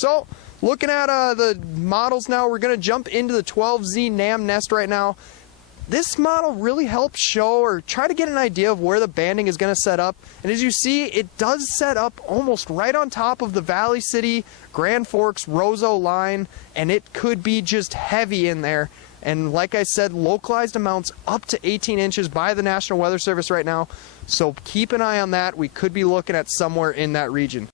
So looking at the models now, we're going to jump into the 12Z NAM Nest right now. This model really helps show or try to get an idea of where the banding is going to set up. And as you see, it does set up almost right on top of the Valley City, Grand Forks, Roseau line, and it could be just heavy in there. And like I said, localized amounts up to 18 inches by the National Weather Service right now. So keep an eye on that. We could be looking at somewhere in that region.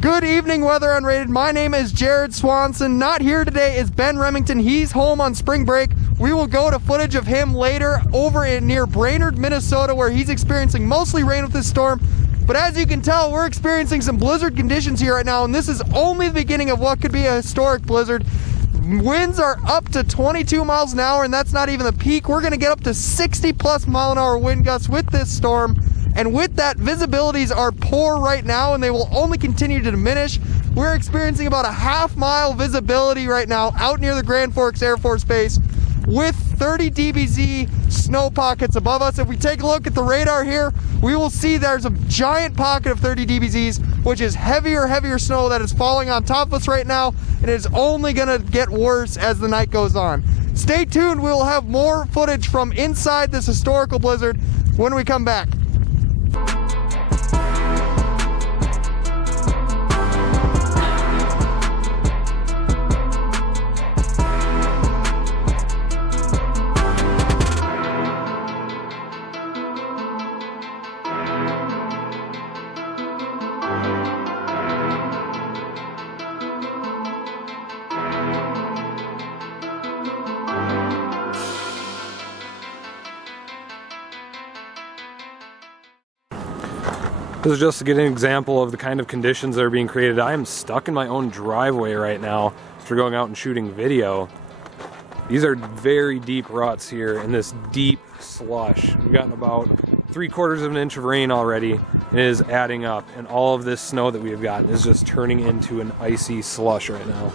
Good evening, Weather Unrated. My name is Jared Swanson. Not here today is Ben Remington. He's home on spring break. We will go to footage of him later over near Brainerd, Minnesota, where he's experiencing mostly rain with this storm. But as you can tell, we're experiencing some blizzard conditions here right now, and this is only the beginning of what could be a historic blizzard. Winds are up to 22 miles an hour, and that's not even the peak. We're going to get up to 60+ mile an hour wind gusts with this storm. And with that, visibilities are poor right now, and they will only continue to diminish. We're experiencing about a half-mile visibility right now out near the Grand Forks Air Force Base with 30 dBz snow pockets above us. If we take a look at the radar here, we will see there's a giant pocket of 30 dBzs, which is heavier snow that is falling on top of us right now, and it is only going to get worse as the night goes on. Stay tuned. We will have more footage from inside this historical blizzard when we come back. This is just to get an example of the kind of conditions that are being created. I am stuck in my own driveway right now after going out and shooting video. These are very deep ruts here in this deep slush. We've gotten about 3/4 of an inch of rain already, and it is adding up. And all of this snow that we have gotten is just turning into an icy slush right now.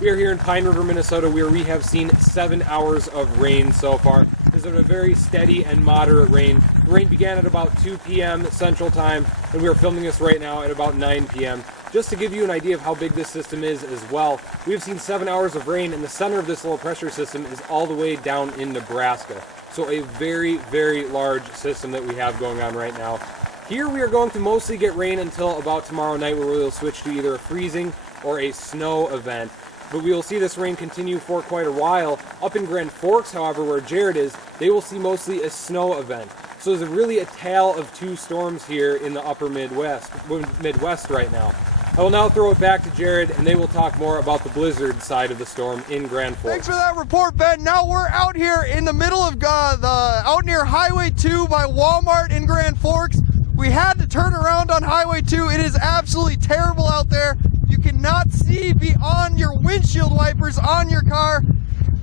We are here in Pine River, Minnesota, where we have seen 7 hours of rain so far. This is a very steady and moderate rain. The rain began at about 2 p.m. Central Time, and we are filming this right now at about 9 p.m. Just to give you an idea of how big this system is as well, we have seen 7 hours of rain, and the center of this low pressure system is all the way down in Nebraska. So a very large system that we have going on right now. Here we are going to mostly get rain until about tomorrow night, where we will switch to either a freezing or a snow event. But we will see this rain continue for quite a while. Up in Grand Forks, however, where Jared is, they will see mostly a snow event. So there's really a tale of two storms here in the upper Midwest right now. I will now throw it back to Jared, and they will talk more about the blizzard side of the storm in Grand Forks. Thanks for that report, Ben. Now we're out here in the middle of out near Highway 2 by Walmart in Grand Forks. We had to turn around on Highway 2. It is absolutely terrible out there. You cannot see beyond your windshield wipers on your car.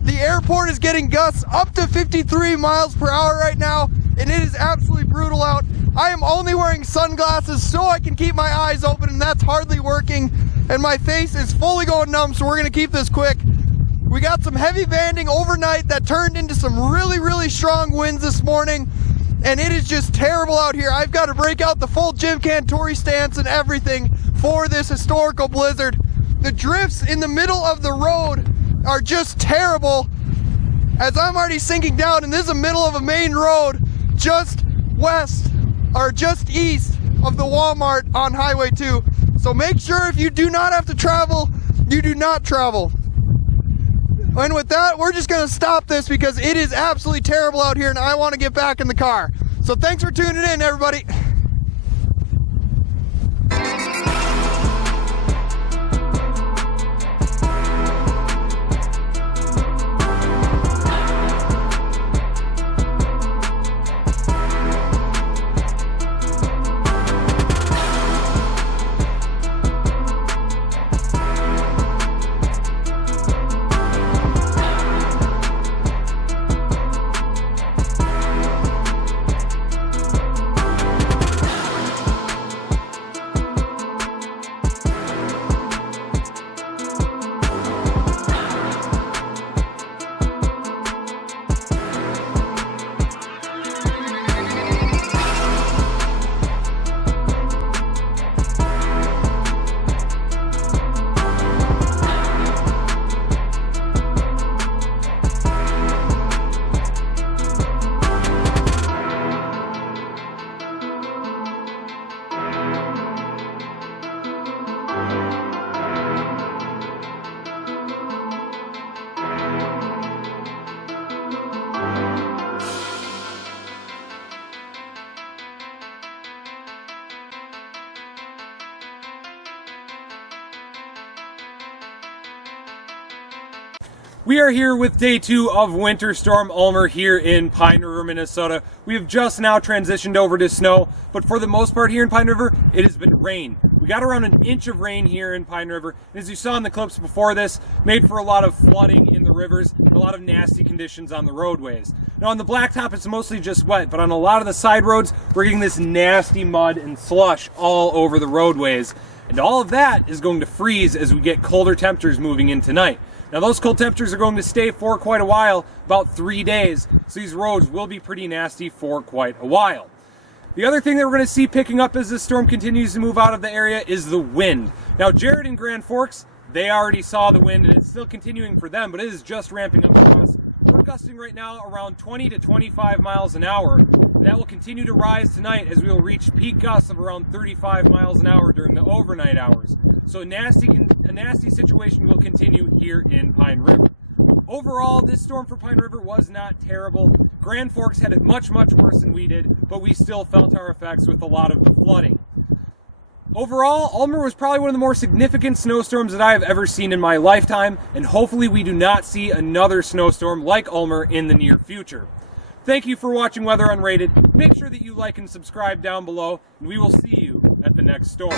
The airport is getting gusts up to 53 miles per hour right now, and it is absolutely brutal out. I am only wearing sunglasses so I can keep my eyes open, and that's hardly working. and my face is fully going numb, so we're gonna keep this quick. We got some heavy banding overnight that turned into some really, really strong winds this morning, and it is just terrible out here. I've got to break out the full Jim Cantori stance and everything for this historical blizzard. The drifts in the middle of the road are just terrible, as I'm already sinking down, and this is the middle of a main road just west, or just east of the Walmart on Highway 2. So make sure if you do not have to travel, you do not travel. And with that, we're just gonna stop this because it is absolutely terrible out here and I wanna get back in the car. So thanks for tuning in, everybody. We are here with day 2 of Winter Storm Ulmer here in Pine River, Minnesota. We have just now transitioned over to snow, but for the most part here in Pine River, it has been rain. We got around an inch of rain here in Pine River, and as you saw in the clips before this, made for a lot of flooding in the rivers and a lot of nasty conditions on the roadways. Now on the blacktop, it's mostly just wet, but on a lot of the side roads, we're getting this nasty mud and slush all over the roadways. And all of that is going to freeze as we get colder temperatures moving in tonight. Now those cold temperatures are going to stay for quite a while, about 3 days, so these roads will be pretty nasty for quite a while. The other thing that we're going to see picking up as this storm continues to move out of the area is the wind. Now Jared and Grand Forks, they already saw the wind and it's still continuing for them, but it is just ramping up for us. We're gusting right now around 20 to 25 miles an hour. That will continue to rise tonight as we will reach peak gusts of around 35 miles an hour during the overnight hours. So a nasty situation will continue here in Pine River. Overall, this storm for Pine River was not terrible. Grand Forks had it much, much worse than we did, but we still felt our effects with a lot of the flooding. Overall, Ulmer was probably one of the more significant snowstorms that I have ever seen in my lifetime, and hopefully we do not see another snowstorm like Ulmer in the near future. Thank you for watching Weather Unrated. Make sure that you like and subscribe down below, and we will see you at the next storm.